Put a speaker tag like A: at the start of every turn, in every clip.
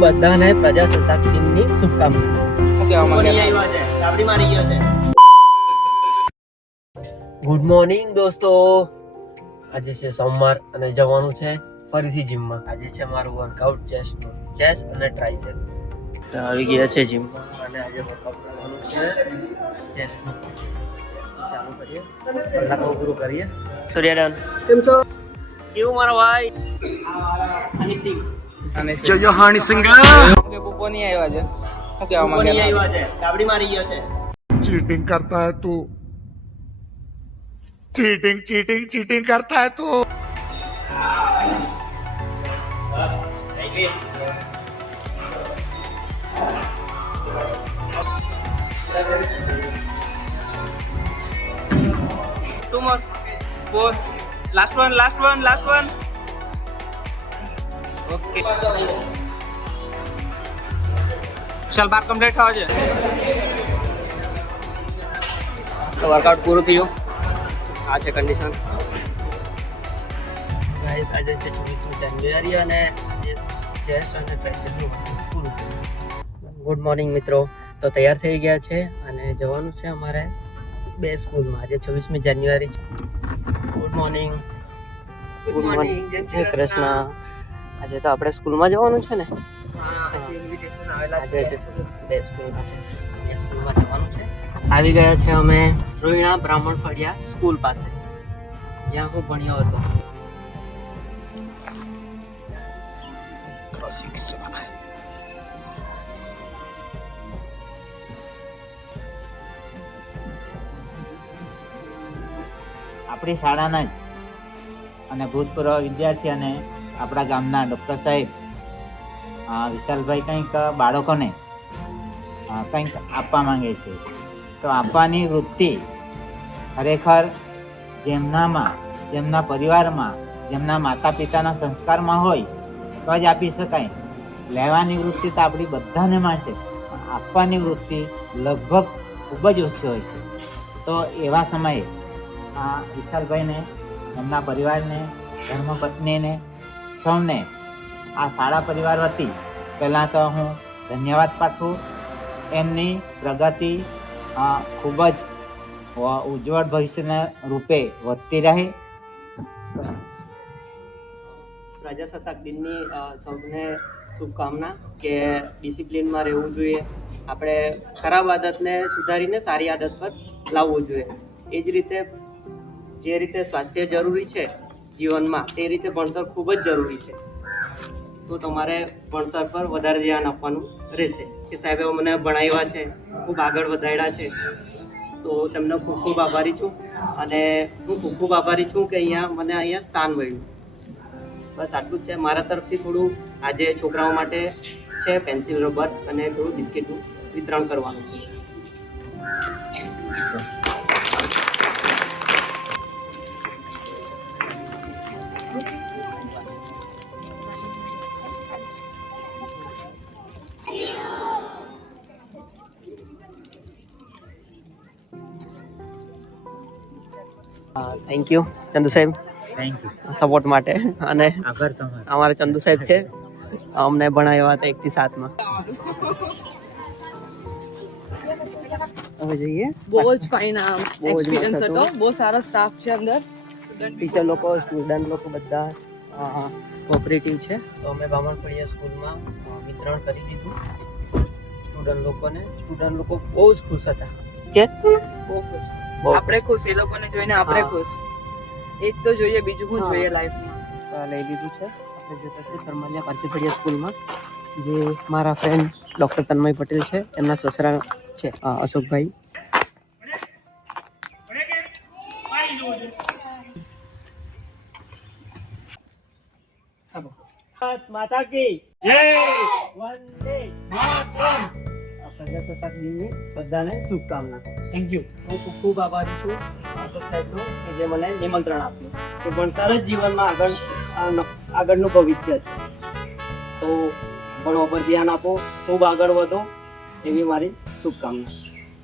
A: બધાને પ્રજાસત્તાક દિનની શુભકામના. ગુડ મોર્નિંગ દોસ્તો. આજે છે સોમવાર અને જવાનું છે ફરીથી જીમમાં. આજે છે મારું વર્કઆઉટ ચેસ્ટનું ચેસ્ટ અને ટ્રાઇસેપ તો આવી ગયા છે જીમમાં. અને આજે વર્કઆઉટ કરવાનું છે ચેસ્ટનું ચાલુ કરીએ. કલાકો પૂરું કરીએ. તો ડન. કેમ છો? કેવું મારો ભાઈ?
B: જો જો હાણી સિંગા
C: કે બુબો ની આવ્યા છે. શું કહેવા માંગે
A: બુબો આવ્યા છે. ગાબડી મારી ગયો છે.
B: ચીટિંગ કરતા હે તું. ચીટિંગ ચીટિંગ ચીટિંગ કરતા હે તું.
C: Two more, four, last one, last one, last one. Okay. ચાલ બાર કમ્પ્લીટ થવા છે
A: તો વર્કઆઉટ પૂરું થયું. આ છે કન્ડિશન ગાઈસ આજે છે છવ્વીસમી જાન્યુઆરી અને ચેસ્ટ અને ટ્રાઇસેપનું પૂરું થયું. ગુડ મોર્નિંગ મિત્રો. તો તૈયાર થઈ ગયા છે અને જવાનું છે અમારે બે સ્કૂલમાં. આજે છવ્વીસમી જાન્યુઆરી છે. ગુડ મોર્નિંગ ગુડ મોર્નિંગ જય શ્રી કૃષ્ણ. આજે તો આપણે સ્કૂલમાં જવાનું છે ને? બે સ્કૂલમાં છે. બે સ્કૂલમાં જવાનું છે. આવી ગયા છે અમે રોહિણા બ્રાહ્મણ ફળિયા સ્કૂલ પાસે જ્યાં હું ભણ્યો હતો.
D: આપણી શાળાના જ અને ભૂતપૂર્વ વિદ્યાર્થી અને આપણા ગામના ડૉક્ટર સાહેબ વિશાલભાઈ કંઈક બાળકોને કંઈક આપવા માંગે છે. તો આપવાની વૃત્તિ ખરેખર જેમનામાં, જેમના પરિવારમાં, જેમના માતા પિતાના સંસ્કારમાં હોય, તો જ આપી શકાય. લેવાની વૃત્તિ તો આપણી બધાનેમાં છે, પણ આપવાની વૃત્તિ લગભગ ખૂબ જ ઓછી હોય છે. તો એવા સમયે આ વિશાલભાઈને, એમના પરિવારને, ધર્મપત્નીને સૌને આ શાળા પરિવાર વતી પહેલાં તો હું ધન્યવાદ પાઠવું. એમની પ્રગતિ ખૂબ જ ઉજ્જવળ ભવિષ્યના રૂપે વધતી રહે.
A: પ્રજાસત્તાક દિનની સૌને શુભકામના કે ડિસિપ્લિનમાં રહેવું જોઈએ. આપણે ખરાબ આદતને સુધારીને સારી આદત પર લાવવું જોઈએ. એ જ રીતે, જે રીતે સ્વાસ્થ્ય જરૂરી છે જીવનમાં તે રીતે ભણતર ખૂબ જ જરૂરી છે. તો તમારે ભણતર પર વધારે ધ્યાન આપવાનું રહેશે. કે સાહેબે મને ભણાવ્યા છે, ખૂબ આગળ વધાર્યા છે. તો તમને ખૂબ ખૂબ આભારી છું. અને હું ખૂબ ખૂબ આભારી છું કે અહીંયા મને અહીંયા સ્થાન મળ્યું. બસ આટલું જ છે. મારા તરફથી થોડું આજે છોકરાઓ માટે છે પેન્સિલ, રબર અને થોડું બિસ્કિટનું વિતરણ કરવાનું છે. થેન્ક યુ ચંદુ સાહેબ.
D: થેન્ક યુ
A: સપોર્ટ માટે. અને
D: આભાર તમારો.
A: અમારે ચંદુ સાહેબ છે. અમને ભણાવ્યા હતા એકથી સાતમાં હવે જઈએ.
E: બહુ જ ફાઇન આમ
A: બહુ
E: એક્સપિરિયન્સ હતો. બહુ સારો સ્ટાફ છે અંદર.
A: ટીચર લોકો સ્ટુડન્ટ લોકો બધા કોઓપરેટિવ છે. તો અમે બામણ ફળિયા સ્કૂલમાં વિતરણ કરી દીધું. સ્ટુડન્ટ લોકોને. સ્ટુડન્ટ લોકો બહુ જ ખુશ હતા. કે?
E: બહુ ખુશ. આપણે ખુશ. એ લોકોને જોઈને આપણે ખુશ. એ જ તો જોઈએ બીજું શું જોઈએ લાઈફમાં
A: લઈ લીધું છે. આપણે જોતા છે સરમલિયા પારસીફળિયા સ્કૂલમાં જે મારા ફ્રેન્ડ ડૉક્ટર તન્મય પટેલ છે. એમના સસરા છે અશોકભાઈ. માતા કી વંદે માતરમ. પ્રજાસત્તાક દિનની બધાને શુભકામના. થેન્ક યુ હું ખૂબ ખૂબ આભારી છું સાહેબનો કે જે મને નિમંત્રણ આપ્યું કે ભણતર જ જીવનમાં આગળ આગળનું ભવિષ્ય છે. તો ભણવા પર ધ્યાન આપો, ખૂબ આગળ વધો એવી મારી શુભકામના.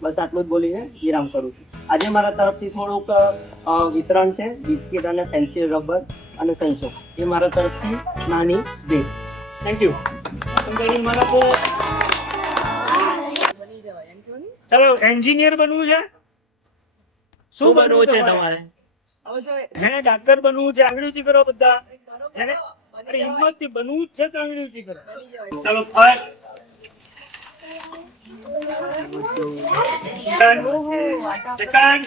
A: બસ આટલું જ બોલીને વિરામ કરું છું. આજે મારા તરફથી થોડુંક વિતરણ છે, બિસ્કિટ અને પેન્સિલ, રબર અને સંશો એ મારા તરફથી નાની ભેટ થેન્ક યુ
E: મને જવાય
F: ચલો એન્જિનિયર બનવું છે? શું બનવું છે તમારે?
E: હવે
F: જેને ડાક્ટર બનવું છે આંગળી ઊંચી કરો બધા. જેને અરે હિંમતથી બનવું જ છે તો આંગળી ઊંચી કરો. ચલો ફર્સ્ટ સેકન્ડ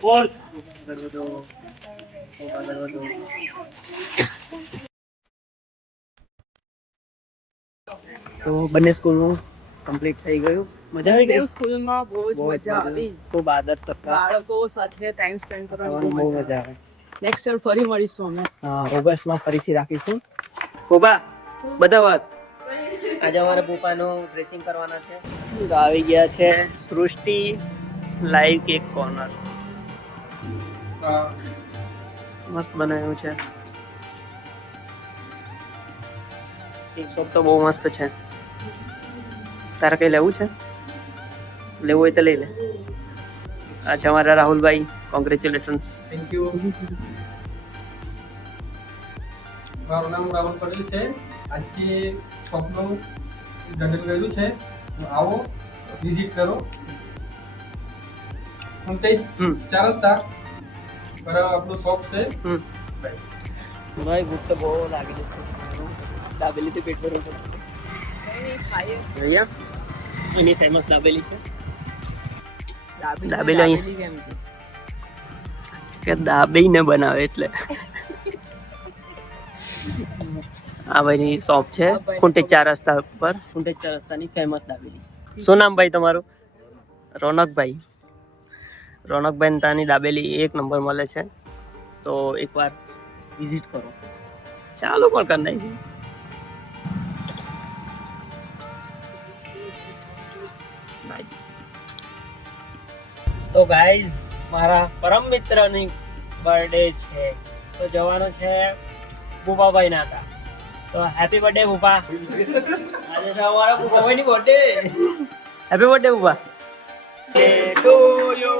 F: ફોર્થ
A: તો બંને સ્કૂલનું કમ્પ્લીટ થઈ ગયું. મજા આવી ગઈ?
E: સ્કૂલમાં બહુ જ મજા આવી.
A: ખૂબ આદર કરતા
E: બાળકો સાથે ટાઈમ સ્પેન્ડ કરવાની
A: બહુ
E: મજા
A: આવે.
E: નેક્સ્ટ યર ફરી મળીશું અમે.
A: હા ઓગસ્ટમાં ફરીથી રાખીશું. કોબા બધા વાત. આજે અમારે પપ્પાનું ડ્રેસિંગ કરવાના છે. તો આવી ગયા છે સૃષ્ટિ લાઈવ કેક કોર્નર મસ્ત બનાવ્યું છે. કેક શોપ તો બહુ મસ્ત છે. તારે કઈ લેવું છે? લેવું હોય તો લઈ લે. અચ્છા મારા અમારા રાહુલભાઈ કોંગ્રેચ્યુલેશન્સ
G: થેન્ક યુ મારું નામ રાહુલ પટેલ છે. આજથી શોપનું ઉદ્ઘાટન કર્યું છે. આવો વિઝિટ કરો. હું
A: તે
G: ચાર રસ્તા બરાબર આપણો શોપ છે.
A: હમ. ભાઈ ભૂખ તો બહુ લાગેલી છે. દાબેલીથી પેટ ભરવું પડે.
E: કંઈ
A: અહીંયા? એની ફેમસ દાબેલી છે?
E: દાબેલી. કેમ
A: કે દાબેલી ને બનાવે એટલે. આ ભાઈની શોપ છે કુંટેજ ચાર રસ્તા ઉપર. કુંટેજ ચાર રસ્તાની ફેમસ દાબેલી શું નામ ભાઈ તમારું? રોનકભાઈ. રોનકભાઈ ને ત્યાંની દાબેલી એક નંબર મળે છે. તો એકવાર વિઝિટ કરો. ચાલો પણ કરી નાખીએ. નાઈસ તો ગાઈઝ મારા પરમ મિત્રની બર્થડે છે. તો જવાનો છે ભૂપાભાઈ નાકા તો. હેપી બર્થડે ભૂપા આજે છે અમારા ભૂપાભાઈની birthday happy birthday Bhupa to you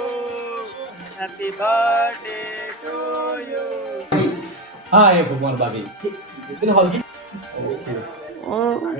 A: happy birthday to you
H: હા એ ભગવાન બાબી
A: ઇતને હલકી ઓકે